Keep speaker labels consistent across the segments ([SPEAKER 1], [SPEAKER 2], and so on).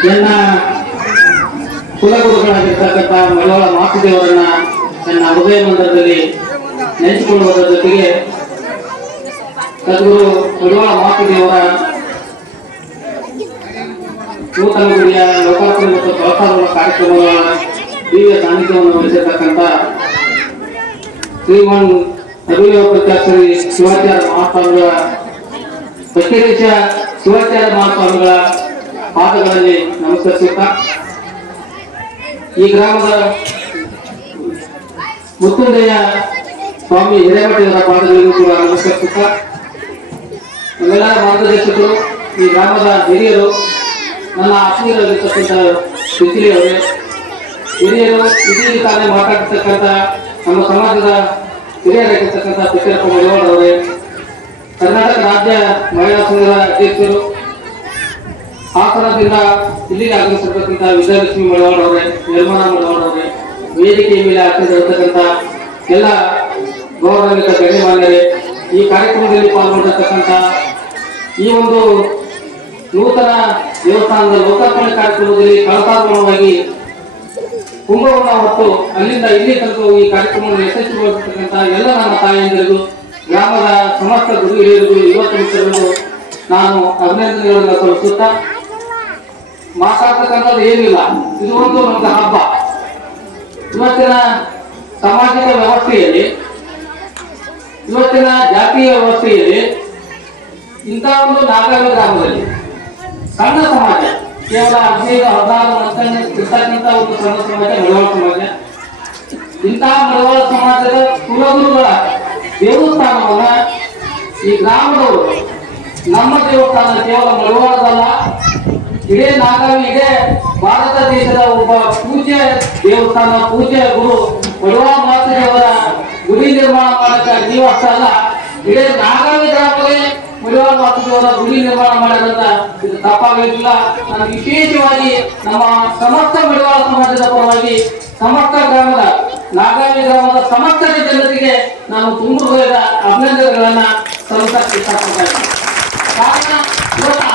[SPEAKER 1] ನನ್ನ ಕುಲಗುರುಗಳಾಗಿರ್ತಕ್ಕಂಥ ಮಳವಳ ಮಾತುದೇವರನ್ನ ನನ್ನ ಹೃದಯ ಮಂದಿರದಲ್ಲಿ ನೆನೆಸಿಕೊಳ್ಳುವುದರ ಜೊತೆಗೆ ಸದ್ಗುರು ಮಳವಳ ಮಾತುದೇವರ ನೂತನ ಗುಡಿಯ ಲೋಕಾರ್ಪಣೆ ಮತ್ತು ಪ್ರೋತ್ಸಾಹಗಳ ಕಾರ್ಯಕ್ರಮಗಳ ದಿವ್ಯ ಸಾನ್ನಿಧ್ಯವನ್ನು ವಹಿಸಿರ್ತಕ್ಕಂಥ ಶ್ರೀಮನ್ ಅಭಿನವ ಪ್ರಚಾಶ್ರೀ ಶಿವಾಚಾರ್ಯ ಮಹಾಸ್ವಾಮಿಗಳ ಬಸವೇಶ ಶಿವಾಚಾರ್ಯ ಮಹಾಸ್ವಾಮಿಗಳ ಪಾದಗಳಲ್ಲಿ ನಮಸ್ಕರಿಸುತ್ತಾ, ಈ ಗ್ರಾಮದ ಮುತ್ತುಂದೆಯ ಸ್ವಾಮಿ ಹಿರೇಮಠಿಯವರ ಪಾದಗಳಿಗೂ ಕೂಡ ನಮಸ್ಕರಿಸುತ್ತಾ ನಮ್ಮೆಲ್ಲ ಮಾರ್ಗದರ್ಶಕರು, ಈ ಗ್ರಾಮದ ಹಿರಿಯರು, ನನ್ನ ಆತ್ಮೀಯರಾಗಿರ್ತಕ್ಕಂಥ ಅವರೇ ಹಿರಿಯರು ಇದೀಗ ತಾನೇ ಮಾತಾಡ್ತಕ್ಕಂಥ ನಮ್ಮ ಸಮಾಜದ ಹಿರಿಯರಾಗಿರ್ತಕ್ಕಂಥ ಪಿಕ್ಕರಪ್ಪ ಮಡಿವಾಡ್ ಅವರೇ ಕರ್ನಾಟಕ ರಾಜ್ಯ ಮಹಿಳಾ ಸಂಘದ ಅಧ್ಯಕ್ಷರು ಹಾಸನದಿಂದ ಇಲ್ಲಿಗೆ ಆಗಮಿಸಿರ್ತಕ್ಕಂಥ ವಿಜಯಲಕ್ಷ್ಮಿ ಮಳವಾಡ್ ಅವರೇ, ನಿರ್ಮಲಾ ಮಳವಾಡ್ ಅವರೇ ವೇದಿಕೆ ಮೇಲೆ ಆಚರಿಸಿರ್ತಕ್ಕಂಥ ಎಲ್ಲ ಗೌರವಾನ್ವಿತ ಗಣ್ಯಮಾನ್ಯರೇ ಈ ಕಾರ್ಯಕ್ರಮದಲ್ಲಿ ಪಾಲ್ಗೊಂಡಿರ್ತಕ್ಕಂಥ ಈ ಒಂದು ನೂತನ ದೇವಸ್ಥಾನದ ಲೋಕಾರ್ಪಣೆ ಕಾರ್ಯಕ್ರಮದಲ್ಲಿ ಕಳತಾರ್ಪಣವಾಗಿ ಕುಂಭವನ್ನ ಹೊತ್ತು ಅಲ್ಲಿಂದ ಇಲ್ಲಿ ತನಕ ಈ ಕಾರ್ಯಕ್ರಮವನ್ನು ಯಶಸ್ವಿಗೊಳಿಸತಕ್ಕಂಥ ಎಲ್ಲ ನನ್ನ ತಾಯಿಯಂದಿರಿಗೂ ಗ್ರಾಮದ ಸಮಸ್ತ ಗುರು ಹಿರಿಯರಿಗೂ, ಯುವಕ ಮಿತ್ರರಿಗೂ ನಾನು ಅಭಿನಂದನೆಗಳನ್ನು ಸಲ್ಲಿಸುತ್ತಾ ಮಾತಾಡ್ತಕ್ಕಂಥದ್ದು ಏನಿಲ್ಲ. ಇದು ಒಂದು ಒಂದು ಹಬ್ಬ. ಇವತ್ತಿನ ಸಾಮಾಜಿಕ ವ್ಯವಸ್ಥೆಯಲ್ಲಿ, ಇವತ್ತಿನ ಜಾತಿಯ ವ್ಯವಸ್ಥೆಯಲ್ಲಿ ಇಂಥ ಒಂದು ನಾಗಾವಿ ಗ್ರಾಮದಲ್ಲಿ ಸಣ್ಣ ಸಮಾಜ, ಕೇವಲ ಹದಿನೈದು, ಹದಿನಾರು ಮನುಷ್ಯನ ಇರ್ತಕ್ಕಂಥ ಒಂದು ಸಣ್ಣ ಸಮಾಜ ಮಳವಾಳ ಸಮಾಜ. ಇಂತಹ ಮಳವಾಳ ಸಮಾಜದ ಕುಲಗುರುಗಳ ದೇವಸ್ಥಾನವನ್ನ ಈ ಗ್ರಾಮದವರು ನಮ್ಮ ದೇವಸ್ಥಾನ ಕೇವಲ ಮಳವಾಳದಲ್ಲ ಇಡೀ ನಾಗಾವಿ ಇಡೇ ಭಾರತ ದೇಶದ ಒಬ್ಬ ಪೂಜ್ಯ ದೇವಸ್ಥಾನ, ಪೂಜ್ಯ ಗುರು ಬಡವಾ ಮಾತೃದೇವರ ಗುರಿ ನಿರ್ಮಾಣ ಮಾಡಕ್ಕೆ ನೀವು ಅಷ್ಟ ಅಲ್ಲ ಇಡೀ ನಾಗಾವಿ ಗ್ರಾಮದಲ್ಲಿ ಕೊಡುವ ಮಾತೃದೇವರ ಗುಡಿ ನಿರ್ಮಾಣ ಮಾಡಿದಂತ ಇದು ತಪ್ಪಾಗಲಿಲ್ಲ ನಾನು ವಿಶೇಷವಾಗಿ ನಮ್ಮ ಸಮಸ್ತ ಬಡವಾ ಸಮಾಜದ ಪರವಾಗಿ ಸಮಸ್ತ ಗ್ರಾಮದ ನಾಗಾವಿ ಗ್ರಾಮದ ಸಮಸ್ತ ಜನತೆಗೆ ನಾನು ತುಂಬ ಅಭಿನಂದನೆಗಳನ್ನ ಸಲ್ಲಿಸಕ್ಕೆ ಕಾರಣ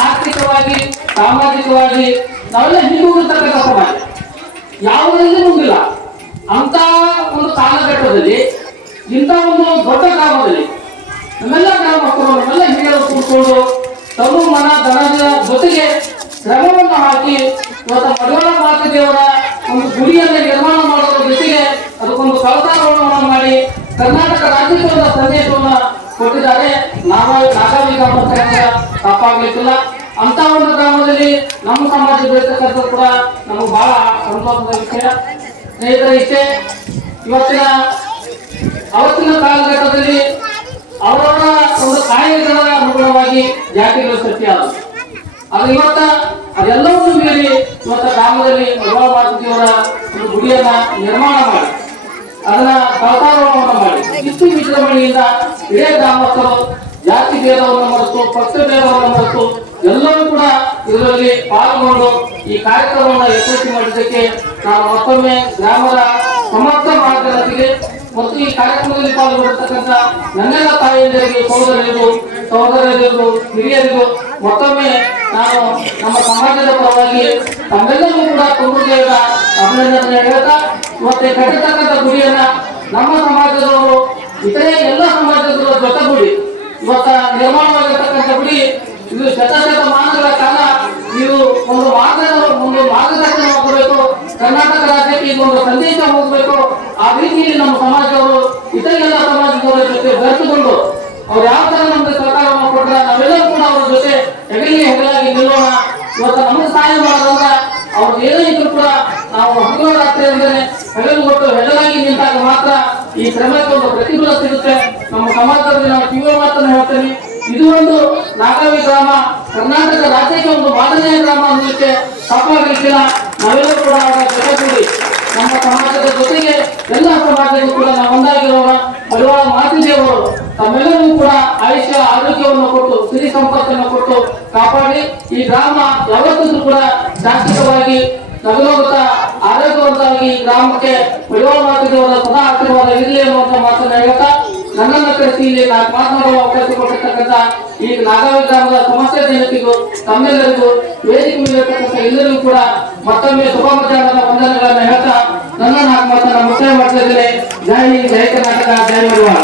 [SPEAKER 1] ಆರ್ಥಿಕವಾಗಿ, ಸಾಮಾಜಿಕವಾಗಿ ನಾವೆಲ್ಲ ಹಿಂದುಳಿರ್ತಕ್ಕಂಥ ಸಮಾಜ ಯಾವುದರಲ್ಲಿ ಮುಂದಿಲ್ಲ ಅಂತ ಒಂದು ಕಾಲಘಟ್ಟದಲ್ಲಿ, ಇಂಥ ಒಂದು ದೊಡ್ಡ ಗ್ರಾಮದಲ್ಲಿ, ನಮ್ಮೆಲ್ಲ ಗ್ರಾಮಸ್ಥರು ನಮ್ಮೆಲ್ಲ ಹಿರಿಯರು ಕೂತ್ಕೊಂಡು ತಮ್ಮ ಮನ, ಧನದ ಜೊತೆಗೆ ಶ್ರಮವನ್ನು ಹಾಕಿ ಇವತ್ತು ಮಡಿವಾಳ ಮಾತೆ ದೇವರ ಒಂದು ಗುರಿಯನ್ನು ನಿರ್ಮಾಣ ಮಾಡೋದ್ರ ಜೊತೆಗೆ ಅದಕ್ಕೊಂದು ಕವತಾರವನ್ನು ಮಾಡಿ ಕರ್ನಾಟಕ ರಾಜ್ಯಕ್ಕೆ ಒಂದು ಸಂದೇಶವನ್ನ ಕೊಟ್ಟಿದ್ದಾರೆ ನಾವ ನಾಗಾವಿ ಗ್ರಾಮಸ್ಥರಿಂದ ತಪ್ಪಾಗ್ಲಿಕ್ಕಿಲ್ಲ ಅಂತ ಒಂದು ಗ್ರಾಮದಲ್ಲಿ ನಮ್ಮ ಸಮಾಜ ಬೆಳೆತಕ್ಕಂಥ ಕೂಡ ನಮಗೆ ಬಹಳ ಸಂತೋಷದ ವಿಷಯ. ಸ್ನೇಹಿತರೆ, ಇಷ್ಟೇ ಇವತ್ತಿನ ಅವತ್ತಿನ ಕಾಲಘಟ್ಟದಲ್ಲಿ ಅವರವರ ಒಂದು ಕಾಯಿಲೆಗಳ ಅನುಗುಣವಾಗಿ ಜಾತಿಗಳು ಸತ್ಯ ಅದು ಇವತ್ತ ಅದೆಲ್ಲವನ್ನೂ ಮೀರಿ ಇವತ್ತ ಗ್ರಾಮದಲ್ಲಿ ಮಾತೃದೇವರ ಒಂದು ಗುಡಿಯನ್ನ ನಿರ್ಮಾಣ ಮಾಡಿ, ಅದನ್ನ ಕಳತಾರೋಹಣ ಮಾಡಿ. ಇಷ್ಟು ವಿಜೃಂಭಣೆಯಿಂದ ಇಡೇ ಗ್ರಾಮಸ್ಥರು ಜಾತಿ ಭೇದವನ್ನು ಮರೆತು, ಪಕ್ಷ ಭೇದವನ್ನು ಮರೆತು ಎಲ್ಲರೂ ಕೂಡ ಇದರಲ್ಲಿ ಪಾಲ್ಗೊಂಡು ಈ ಕಾರ್ಯಕ್ರಮವನ್ನು ಯಶಸ್ವಿ ಮಾಡಿದ್ದಕ್ಕೆ ನಾನು ಮತ್ತೊಮ್ಮೆ ಗ್ರಾಮದ ಸಮಸ್ತ ಮಾರ್ಗದರ್ಶಿಗೆ ಮತ್ತು ಈ ಕಾರ್ಯಕ್ರಮದಲ್ಲಿ ಪಾಲ್ಗೊಂಡಿರ್ತಕ್ಕಂಥ ನನ್ನೆಲ್ಲ ತಾಯಿಯಂದಿರಿಗೆ ಸಹೋದರರಿಗೂ ಸಹೋದರರಿಗೂ, ಹಿರಿಯರಿಗೂ ಮತ್ತೊಮ್ಮೆ ನಾನು ನಮ್ಮ ಸಮಾಜದ ಪರವಾಗಿ ತಮ್ಮೆಲ್ಲರಿಗೂ ಕೂಡ ತುಂಬುಗೆಯ ಅಭಿನಂದನೆ ಹೇಳ್ತಾ, ಮತ್ತೆ ಕಟ್ಟಿರ್ತಕ್ಕಂಥ ಗುರಿಯನ್ನ ನಮ್ಮ ಸಮಾಜದವರು, ಇತರೆ ಎಲ್ಲ ಸಮಾಜದವರ ಜೊತೆಗೂಡಿ ಇವತ್ತ ನಿರ್ಮಾಣವಾಗಿರ್ತಕ್ಕಂಥ ಗುಡಿ, ಇದು ಶತಶತಮಾನಗಳ ಕಾಲ ನೀವು ಒಂದು ಮಾರ್ಗದ ಒಂದು ಮಾರ್ಗದರ್ಶನ ಹೋಗಬೇಕು ಕರ್ನಾಟಕ ರಾಜ್ಯಕ್ಕೆ ಇದೊಂದು ಸಂದೇಶ ಹೋಗಬೇಕು ಆ ರೀತಿಯಲ್ಲಿ ನಮ್ಮ ಸಮಾಜದವರು, ಇತರ ಎಲ್ಲ ಸಮಾಜದವರ ಜೊತೆ ಬೆರೆತುಕೊಂಡು ಅವ್ರು ಯಾವ ತರ ನಮ್ಗೆ ಸಹಕಾರವನ್ನು ಕೊಟ್ಟರೆ ನಾವೆಲ್ಲರೂ ಕೂಡ ಅವ್ರ ಜೊತೆ ಹೆಗಲಿ ಹೆಗಲಾಗಿ ನಿಲ್ಲೋಣ. ಇವತ್ತು ನಮಗೆ ಸಹಾಯ ಮಾಡೋದಂದ್ರ ಅವ್ರು ಏನೇ ಇದ್ರು ಕೂಡ ನಾವು ಹಗಲು ರಾತ್ರಿ ಅಂದರೆ ಹೆಗಲು ಕೊಟ್ಟು ಹೆಗಲಾಗಿ ನಿಂತಾಗ ಮಾತ್ರ ಈ ಕ್ರಮಕ್ಕೆ ಒಂದು ಪ್ರತಿಫಲ ಸಿಗುತ್ತೆ. ನಮ್ಮ ಸಮಾಜದಲ್ಲಿ ನಾವು ತೀವ್ರ ಮಾತನ್ನು ಹೇಳ್ತೇನೆ ಇದು ಒಂದು ನಾಗಾವಿ ಗ್ರಾಮ, ಕರ್ನಾಟಕ ರಾಜ್ಯಕ್ಕೆ ಒಂದು ಮಾದರಿಯ ಗ್ರಾಮ ಅನ್ನೋದಕ್ಕೆ ತಪ್ಪಾಗಲಿಕ್ಕಿಲ್ಲ ನಾವೆಲ್ಲರೂ ಕೂಡ ಅವರ ಜೊತೆಗೂಡಿ ನಮ್ಮ ಸಮಾಜದ ಜೊತೆಗೆ ಎಲ್ಲ ಸಮಾಜಕ್ಕೂ ಕೂಡ ನಾವು ಒಂದಾಗಿರೋಣ ಬರುವ ಮಾತಿದೇವರು ತಮ್ಮೆಲ್ಲರಿಗೂ ಕೂಡ ಆಯುಷ್ಯ, ಆರೋಗ್ಯವನ್ನು ಕೊಟ್ಟು, ಸಿರಿ ಸಂಪತ್ತನ್ನು ಕೊಟ್ಟು ಕಾಪಾಡಿ. ಈ ಗ್ರಾಮ ಯಾವತ್ತೂ ಕೂಡ ಶಾಶ್ವತವಾಗಿ ನಗಲೋಗುತ್ತಾ ಆರೋಗ್ಯವಂತವಾಗಿ ಈ ಗ್ರಾಮಕ್ಕೆ ಮಡಿವಾಳ ಮಾತಿದೇವರ ಸದಾ ಆಶೀರ್ವಾದ ಇರಲಿ ಅನ್ನುವಂಥ ಮಾತನ್ನು ಹೇಳ್ತಾ ನನ್ನನ್ನು ಕರೆಸಿ ಇಲ್ಲಿ ಮಾತನಾಡುವ ಅವಕಾಶ ಕೊಟ್ಟಿರ್ತಕ್ಕಂಥ ಈ ನಾಗಾವಿ ಗ್ರಾಮದ ಸಮಸ್ಯೆ ಜನತೆಗೂ ತಮ್ಮೆಲ್ಲರಿಗೂ ವೇದಿಕೆ ಮೇಲಿರ್ತಕ್ಕಂಥ ಎಲ್ಲರಿಗೂ ಕೂಡ ಮತ್ತೊಮ್ಮೆ ಶುಭ ಮಧ್ಯಾಹ್ನದ ವಂದನೆಗಳನ್ನು ಹೇಳ್ತಾ ನನ್ನ ನಾಲ್ಕು ಮಾತನ್ನ ಮುಕ್ತಾಯ ಮಾಡ್ತಾ ಇದ್ದೇನೆ ಜೈ ಹಿಂದ್, ಜೈ ಕರ್ನಾಟಕ ಜಯ ಮಡಿವಾಳ.